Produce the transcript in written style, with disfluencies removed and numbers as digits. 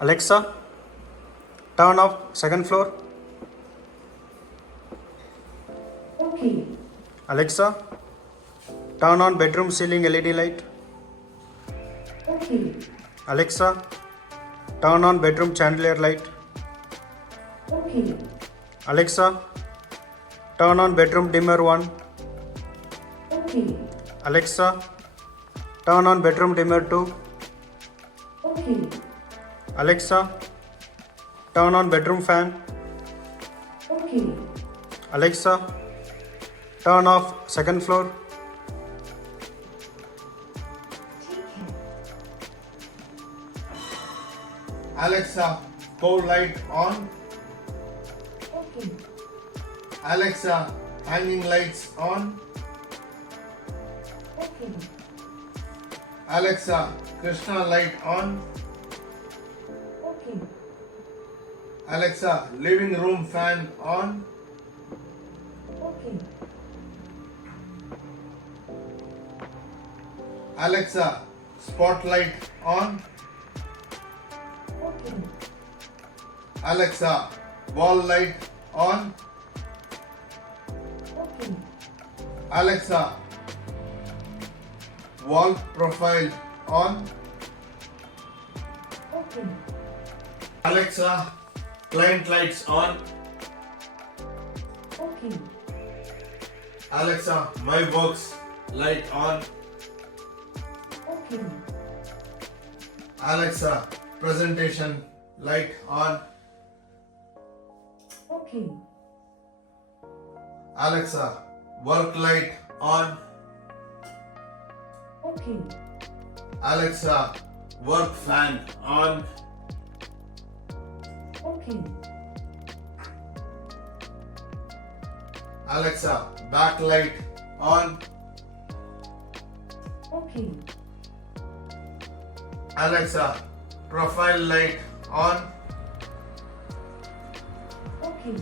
Alexa, turn off second floor. Okay. Alexa, turn on bedroom ceiling LED light. Okay. Alexa, turn on bedroom chandelier light. Okay. Alexa, turn on bedroom dimmer 1. Okay. Alexa, turn on bedroom dimmer 2. Okay. Alexa, turn on bedroom fan. Okay. Alexa, turn off second floor. Alexa, cold light on. Okay. Alexa, hanging lights on. Okay. Alexa, Krishna light on. Okay. Alexa, living room fan on. Okay. Alexa, spotlight on. Okay. Alexa, wall light on. Okay. Alexa, wall profile on. Okay. Alexa, client lights on. Okay. Alexa, my works light on. Okay. Alexa, presentation light on. Okay. Alexa, work light on. Okay. Alexa, work fan on. Okay. Alexa, backlight on. Okay. Alexa, profile light on. Okay.